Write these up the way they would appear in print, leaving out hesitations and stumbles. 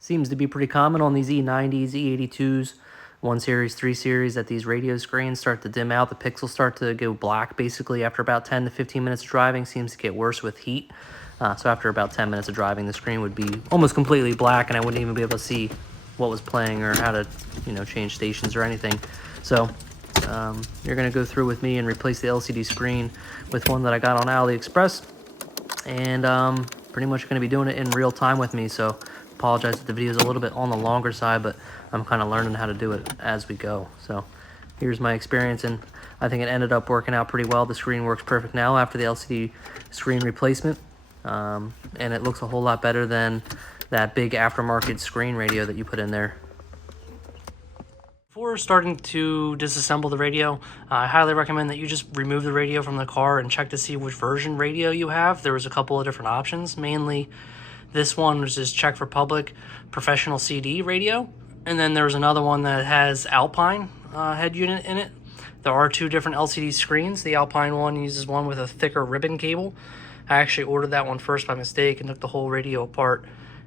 Seems to be pretty common on these E90s, E82s, 1 Series, 3 Series, that these radio screens start to dim out. The pixels start to go black basically after about 10 to 15 minutes of driving. Seems to get worse with heat. So after about 10 minutes of driving, the screen would be almost completely black, and I wouldn't even be able to see what was playing or how to, change stations or anything. So you're going to go through with me and replace the LCD screen with one that I got on AliExpress, and pretty much going to be doing it in real time with me. So apologize if the video is a little bit on the longer side, but I'm kind of learning how to do it as we go. So here's my experience, and I think it ended up working out pretty well. The screen works perfect now after the LCD screen replacement, and it looks a whole lot better than that big aftermarket screen radio that you put in there. Before starting to disassemble the radio, I highly recommend that you just remove the radio from the car and check to see which version radio you have. There was a couple of different options. Mainly, this one was this Czech Republic professional CD radio, and then there was another one that has Alpine head unit in it. There are 2 different LCD screens. The Alpine one uses one with a thicker ribbon cable. I actually ordered that one first by mistake and took the whole radio apart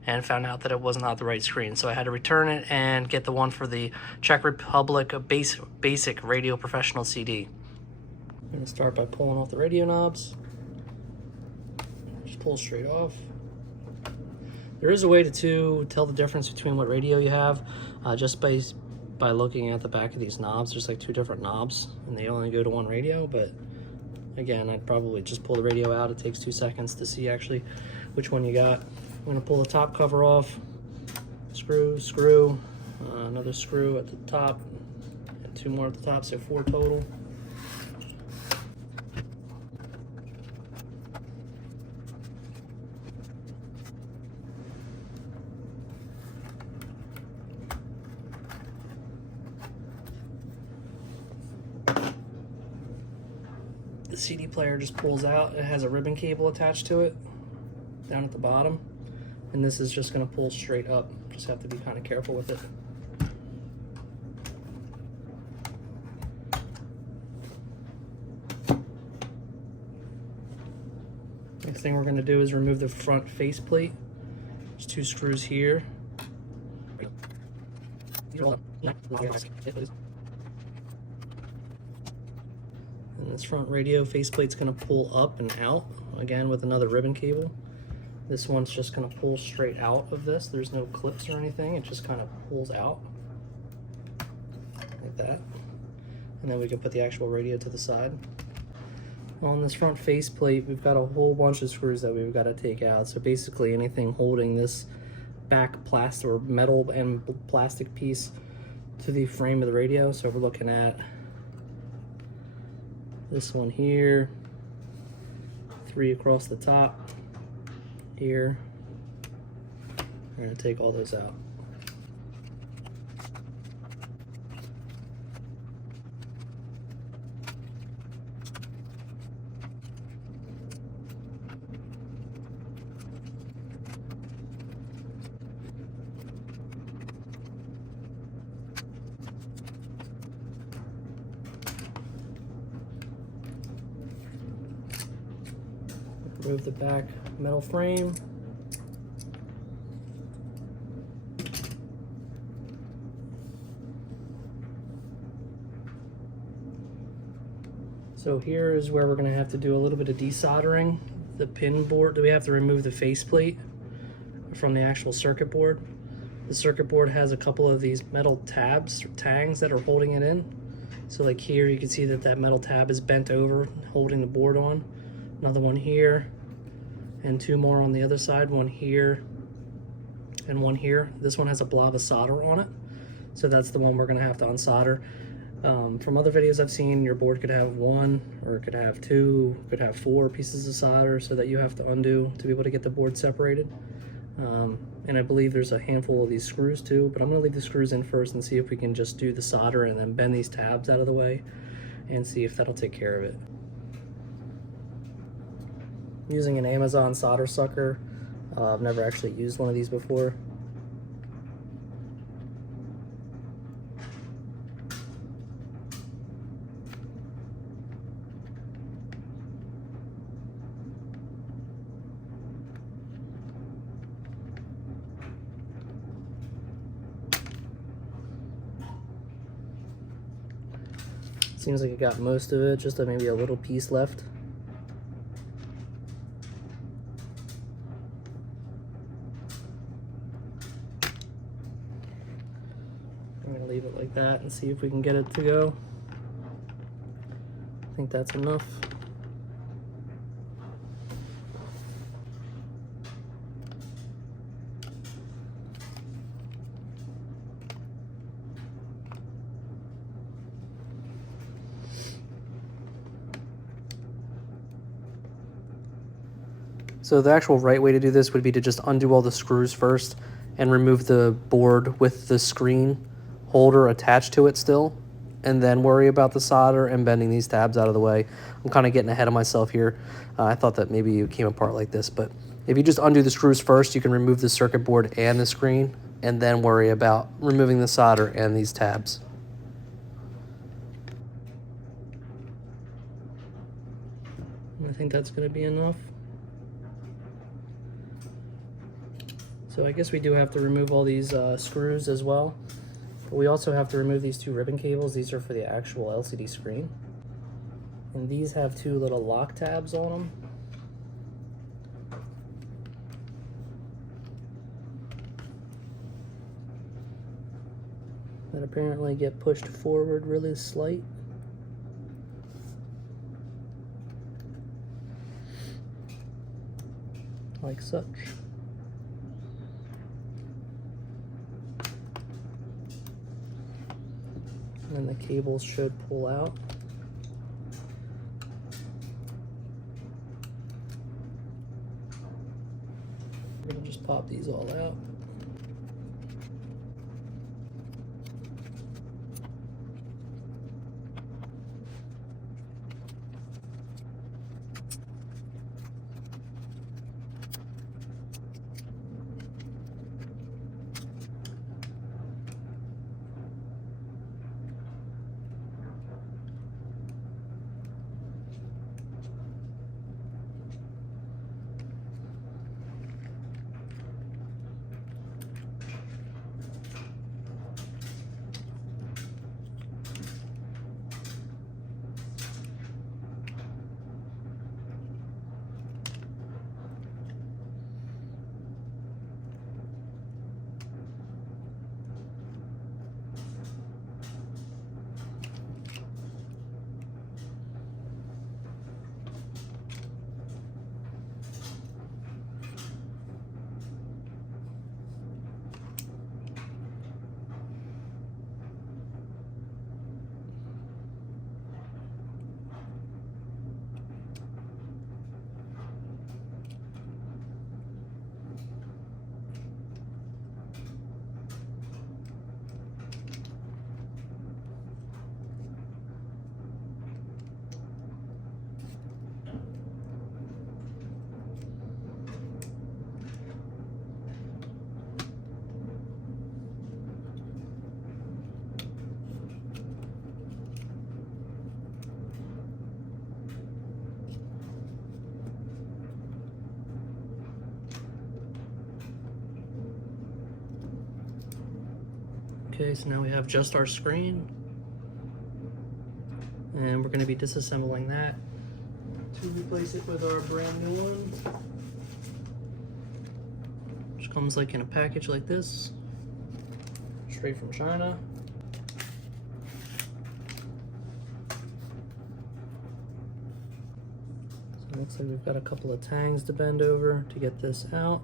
and found out that it was not the right screen. So I had to return it and get the one for the Czech Republic basic radio professional CD. I'm going to start by pulling off the radio knobs. Just pull straight off. There is a way to tell the difference between what radio you have just by looking at the back of these knobs. There's like 2 different knobs and they only go to one radio, but again, I'd probably just pull the radio out. It takes 2 seconds to see actually which one you got. I'm going to pull the top cover off, screw, another screw at the top, and 2 more at the top, so 4 total. The CD player just pulls out. It has a ribbon cable attached to it down at the bottom. And this is just going to pull straight up. Just have to be kind of careful with it. Next thing we're going to do is remove the front faceplate. There's 2 screws here. And this front radio faceplate's going to pull up and out, again with another ribbon cable. This one's just going to pull straight out of this. There's no clips or anything. It just kind of pulls out like that. And then we can put the actual radio to the side. On this front faceplate, we've got a whole bunch of screws that we've got to take out. So basically anything holding this back plastic or metal and plastic piece to the frame of the radio. So we're looking at this one here, 3 across the top. Here, we're going to take all those out. Remove the back metal frame. So here is where we're going to have to do a little bit of desoldering the pin board. We have to remove the faceplate from the actual circuit board. The circuit board has a couple of these metal tabs or tangs that are holding it in. So like here you can see that that metal tab is bent over, holding the board on. Another one here, and 2 more on the other side, one here and one here. This one has a blob of solder on it, so that's the one we're going to have to unsolder. From other videos I've seen, your board could have 1, or it could have 2, could have 4 pieces of solder, so that you have to undo to be able to get the board separated. And I believe there's a handful of these screws too, but I'm going to leave the screws in first and see if we can just do the solder and then bend these tabs out of the way and see if that'll take care of it. I'm using an Amazon solder sucker. I've never actually used one of these before. Seems like it got most of it, just maybe a little piece left. I'm gonna leave it like that and see if we can get it to go. I think that's enough. So the actual right way to do this would be to just undo all the screws first and remove the board with the screen holder attached to it still, and then worry about the solder and bending these tabs out of the way. I'm kind of getting ahead of myself here. I thought that maybe it came apart like this, but if you just undo the screws first, you can remove the circuit board and the screen, and then worry about removing the solder and these tabs. I think that's going to be enough. So I guess we do have to remove all these screws as well. But we also have to remove these two ribbon cables. These are for the actual LCD screen. And these have two little lock tabs on them. That apparently get pushed forward really slight. Like such. And the cables should pull out. We're gonna just pop these all out. Okay, so now we have just our screen, and we're going to be disassembling that to replace it with our brand new one, which comes like in a package like this, straight from China. So it looks like we've got a couple of tangs to bend over to get this out.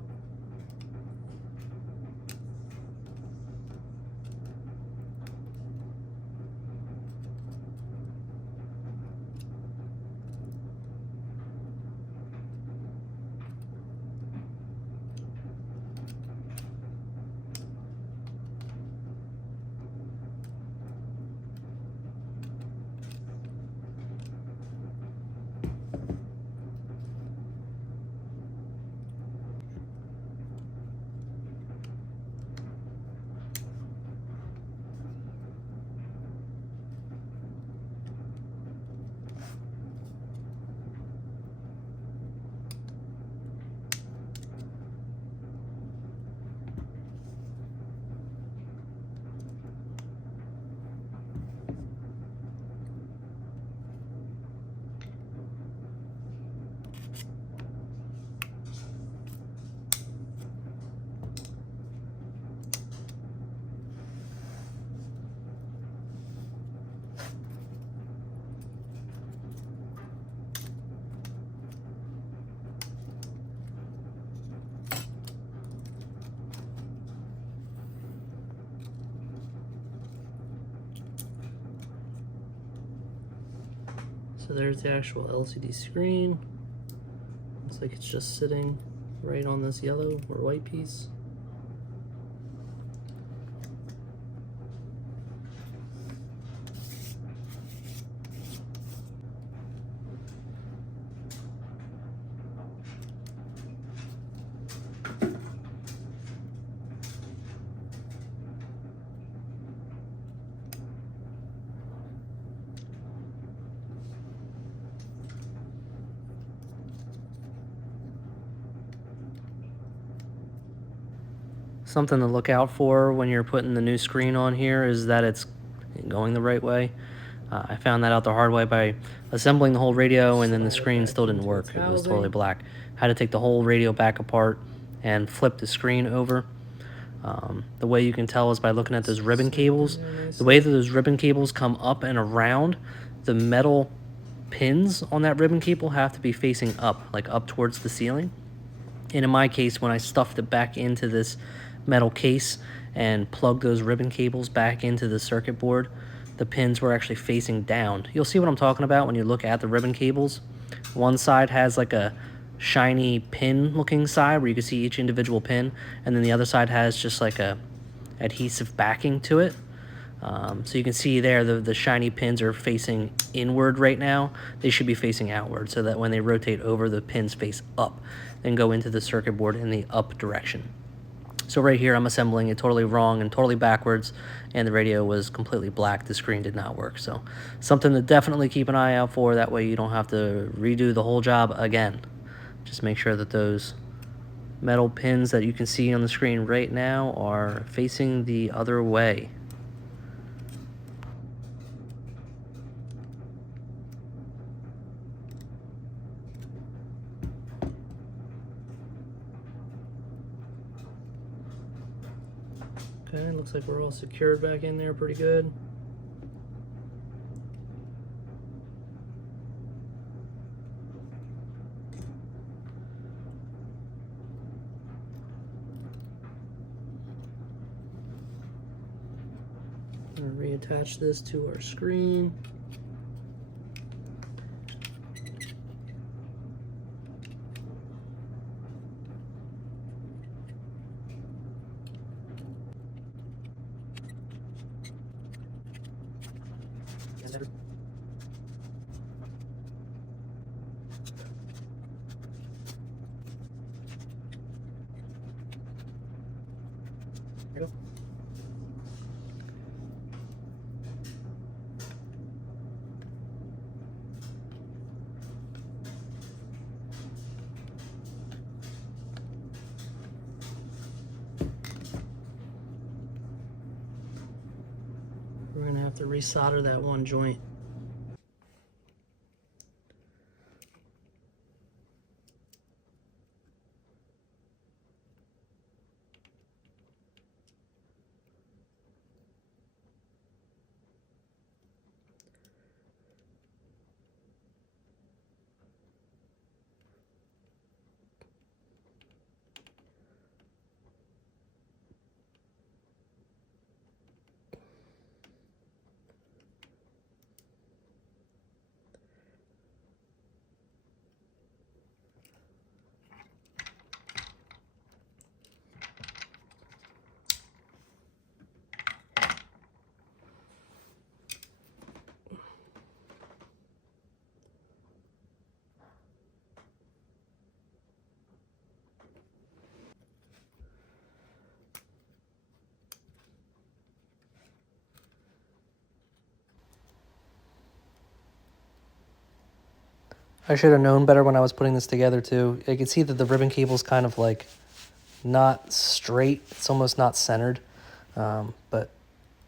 So there's the actual LCD screen. Looks like it's just sitting right on this yellow or white piece. Something to look out for when you're putting the new screen on here is that it's going the right way. I found that out the hard way by assembling the whole radio, and then the screen still didn't work. It was totally black. Had to take the whole radio back apart and flip the screen over. The way you can tell is by looking at those ribbon cables. The way that those ribbon cables come up and around, the metal pins on that ribbon cable have to be facing up, like up towards the ceiling. And in my case, when I stuffed it back into this metal case and plugged those ribbon cables back into the circuit board, the pins were actually facing down. You'll see what I'm talking about when you look at the ribbon cables. One side has like a shiny pin looking side where you can see each individual pin, and then the other side has just like a adhesive backing to it. So you can see there the shiny pins are facing inward right now. They should be facing outward so that when they rotate over, the pins face up and go into the circuit board in the up direction. So right here I'm assembling it totally wrong and totally backwards, and the radio was completely black. The screen did not work. So something to definitely keep an eye out for. That way you don't have to redo the whole job again. Just make sure that those metal pins that you can see on the screen right now are facing the other way. Okay, looks like we're all secured back in there pretty good. I'm going to reattach this to our screen. We're going to have to resolder that one joint. I should have known better when I was putting this together too. I can see that the ribbon cable's kind of like not straight. It's almost not centered. But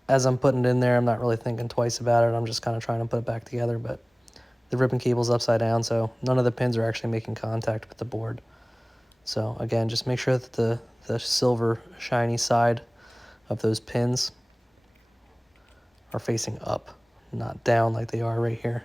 as I'm putting it in there, I'm not really thinking twice about it. I'm just kind of trying to put it back together. But the ribbon cable's upside down, so none of the pins are actually making contact with the board. So again, just make sure that the silver shiny side of those pins are facing up, not down like they are right here.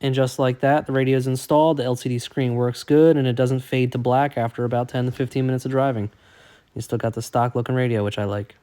And just like that, the radio is installed, the LCD screen works good, and it doesn't fade to black after about 10 to 15 minutes of driving. You still got the stock looking radio, which I like.